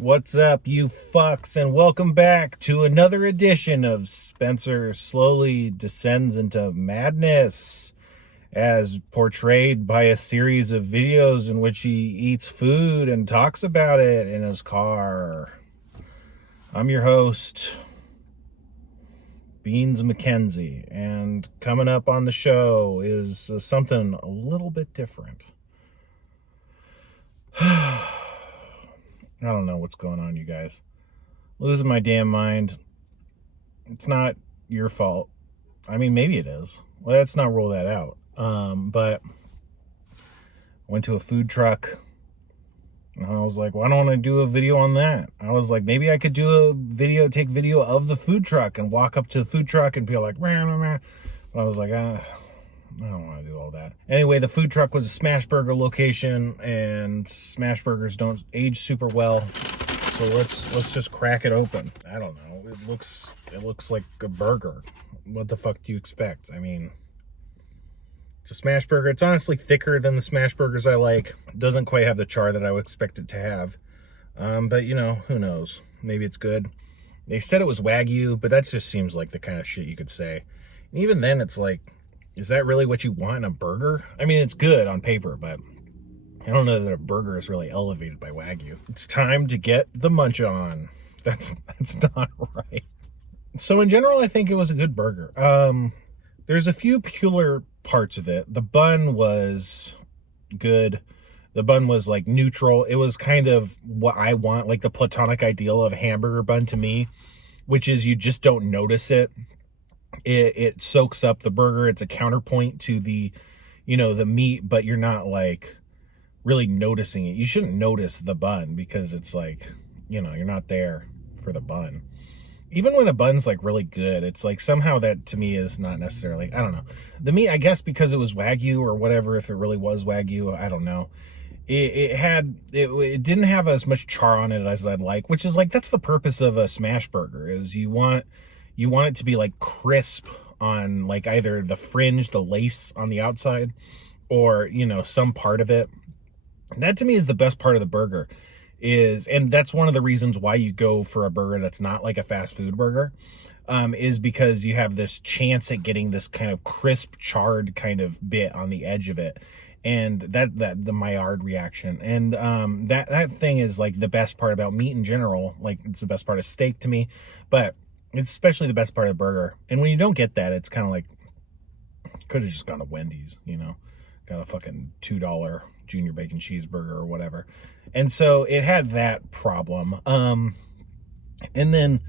What's up, you fucks, and welcome back to another edition of Spencer Slowly Descends into Madness, as portrayed by a series of videos in which he eats food and talks about it in his car. I'm your host, Beans McKenzie, and coming up on the show is something a little bit different. I don't know what's going on, you guys. Losing my damn mind. It's not your fault. I mean, maybe it is. Let's not rule that out. But went to a food truck, and I was like, why don't I do a video on that? I was like, maybe I could do a video, take video of the food truck and walk up to the food truck and be like, rah, rah, rah. But I was like, I don't want to do all that. Anyway, the food truck was a smash burger location, and smash burgers don't age super well. So let's just crack it open. I don't know. It looks like a burger. What the fuck do you expect? I mean, it's a smash burger. It's honestly thicker than the smash burgers I like. It doesn't quite have the char that I would expect it to have. But you know, who knows? Maybe it's good. They said it was Wagyu, but that just seems like the kind of shit you could say. And even then, it's like, is that really what you want in a burger? I mean, it's good on paper, but I don't know that a burger is really elevated by Wagyu. It's time to get the munch on. That's not right. So in general, I think it was a good burger. There's a few peculiar parts of it. The bun was good. The bun was like neutral. It was kind of what I want, like the platonic ideal of a hamburger bun to me, which is you just don't notice it. It soaks up the burger. It's a counterpoint to the meat, but you're not like really noticing it. You shouldn't notice the bun because it's like, you're not there for the bun. Even when a bun's like really good, it's like somehow that to me is not necessarily, I don't know. The meat, I guess because it was Wagyu or whatever, if it really was Wagyu, I don't know. It didn't have as much char on it as I'd like, which is like, that's the purpose of a smash burger, is you want it to be like crisp on like either the fringe, the lace on the outside, or, some part of it. That to me is the best part of the burger and that's one of the reasons why you go for a burger that's not like a fast food burger, is because you have this chance at getting this kind of crisp, charred kind of bit on the edge of it. And the Maillard reaction. And that thing is like the best part about meat in general. Like, it's the best part of steak to me, but it's especially the best part of the burger. And when you don't get that, it's kind of like, could have just gone to Wendy's, got a fucking $2 junior bacon cheeseburger or whatever. And so it had that problem. And then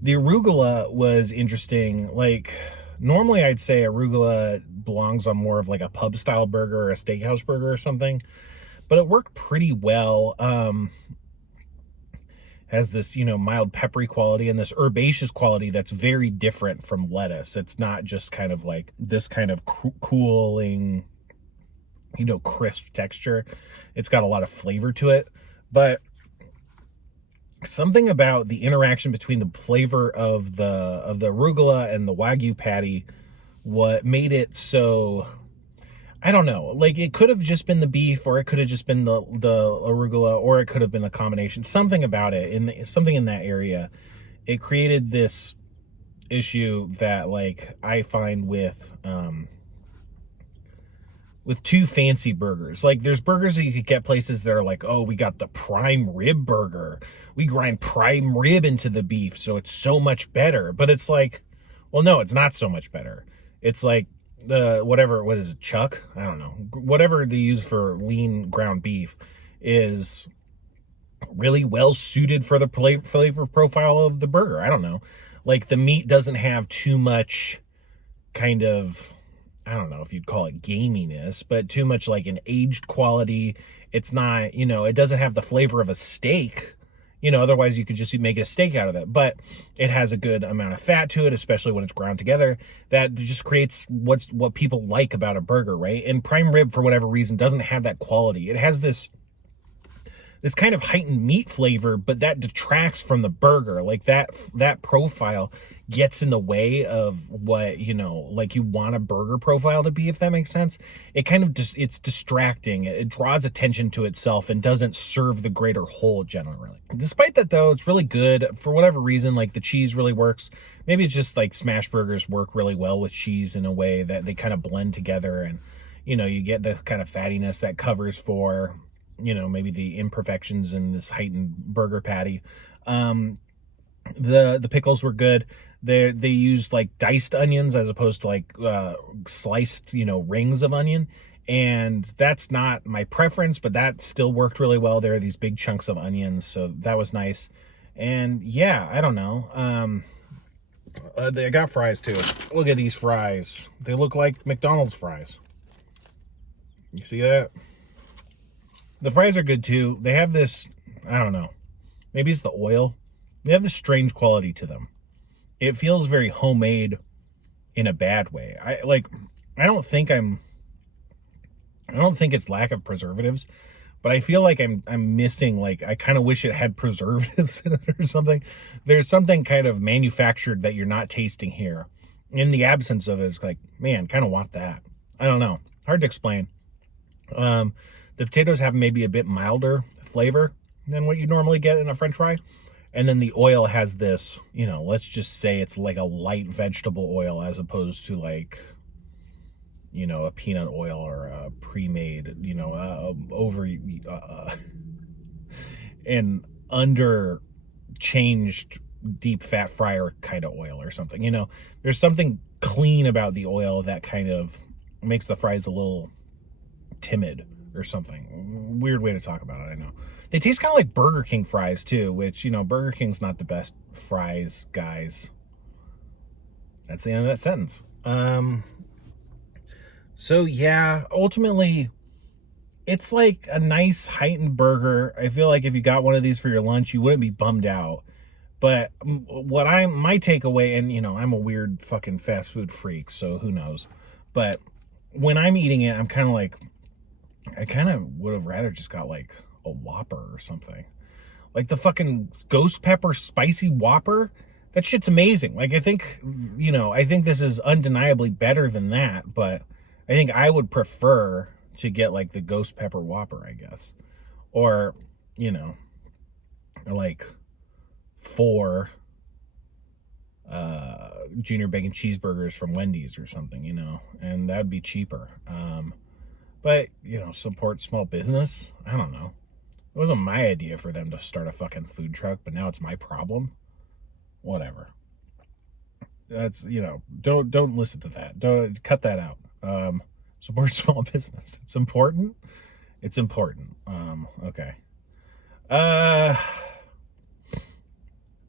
the arugula was interesting. Like, normally I'd say arugula belongs on more of like a pub style burger or a steakhouse burger or something, but it worked pretty well. Has this, mild peppery quality and this herbaceous quality that's very different from lettuce. It's not just kind of like this kind of cooling, crisp texture. It's got a lot of flavor to it, but something about the interaction between the flavor of the arugula and the Wagyu patty, what made it so, I don't know, like it could have just been the beef, or it could have just been the arugula, or it could have been a combination. Something about it, something in that area, it created this issue that like I find with too fancy burgers. Like, there's burgers that you could get places that are like, oh, we got the prime rib burger. We grind prime rib into the beef, so it's so much better. But it's like, well, no, it's not so much better. It's like what is it, chuck? I don't know. Whatever they use for lean ground beef is really well suited for the flavor profile of the burger. I don't know. Like, the meat doesn't have too much kind of, I don't know if you'd call it gaminess, but too much like an aged quality. It's not, it doesn't have the flavor of a steak. Otherwise you could just make a steak out of it, but it has a good amount of fat to it, especially when it's ground together. That just creates what people like about a burger, right? And prime rib, for whatever reason, doesn't have that quality. It has this this kind of heightened meat flavor, but that detracts from the burger. Like that profile gets in the way of what, you know, like you want a burger profile to be, if that makes sense. It kind of just, it's distracting. It draws attention to itself and doesn't serve the greater whole generally. Despite that though, it's really good for whatever reason. Like the cheese really works. Maybe it's just like smash burgers work really well with cheese in a way that they kind of blend together, and you know, you get the kind of fattiness that covers for, you know, maybe the imperfections in this heightened burger patty. The pickles were good. They used like diced onions as opposed to like sliced, you know, rings of onion. And that's not my preference, but that still worked really well. There are these big chunks of onions, so that was nice. And yeah, I don't know. They got fries too. Look at these fries. They look like McDonald's fries. You see that? The fries are good too. They have this, I don't know, maybe it's the oil. They have this strange quality to them. It feels very homemade in a bad way. I don't think it's lack of preservatives, but I feel like I'm missing, like, I kind of wish it had preservatives in it or something. There's something kind of manufactured that you're not tasting here. In the absence of it, it's like, man, kind of want that. I don't know. Hard to explain. The potatoes have maybe a bit milder flavor than what you normally get in a French fry. And then the oil has this, you know, let's just say it's like a light vegetable oil as opposed to like, you know, a peanut oil or a pre-made, you know, an under changed deep fat fryer kind of oil or something. You know, there's something clean about the oil that kind of makes the fries a little timid or something. Weird way to talk about it, I know. They taste kind of like Burger King fries too, which, you know, Burger King's not the best fries, guys. That's the end of that sentence. So yeah, ultimately, it's like a nice heightened burger. I feel like if you got one of these for your lunch, you wouldn't be bummed out. But my takeaway, and you know, I'm a weird fucking fast food freak, so who knows. But when I'm eating it, I'm kind of like, I kind of would have rather just got like a Whopper or something. Like the fucking ghost pepper spicy Whopper. That shit's amazing. Like, I think, you know, I think this is undeniably better than that, but I think I would prefer to get like the ghost pepper Whopper, I guess. Or, you know, like 4 junior bacon cheeseburgers from Wendy's or something, you know, and that'd be cheaper. But, you know, support small business. I don't know. It wasn't my idea for them to start a fucking food truck, but now it's my problem. Whatever. That's, you know, don't listen to that. Don't cut that out. Support small business. It's important. It's important. Okay. I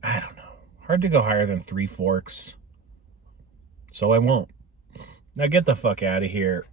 don't know. Hard to go higher than 3 forks. So I won't. Now get the fuck out of here.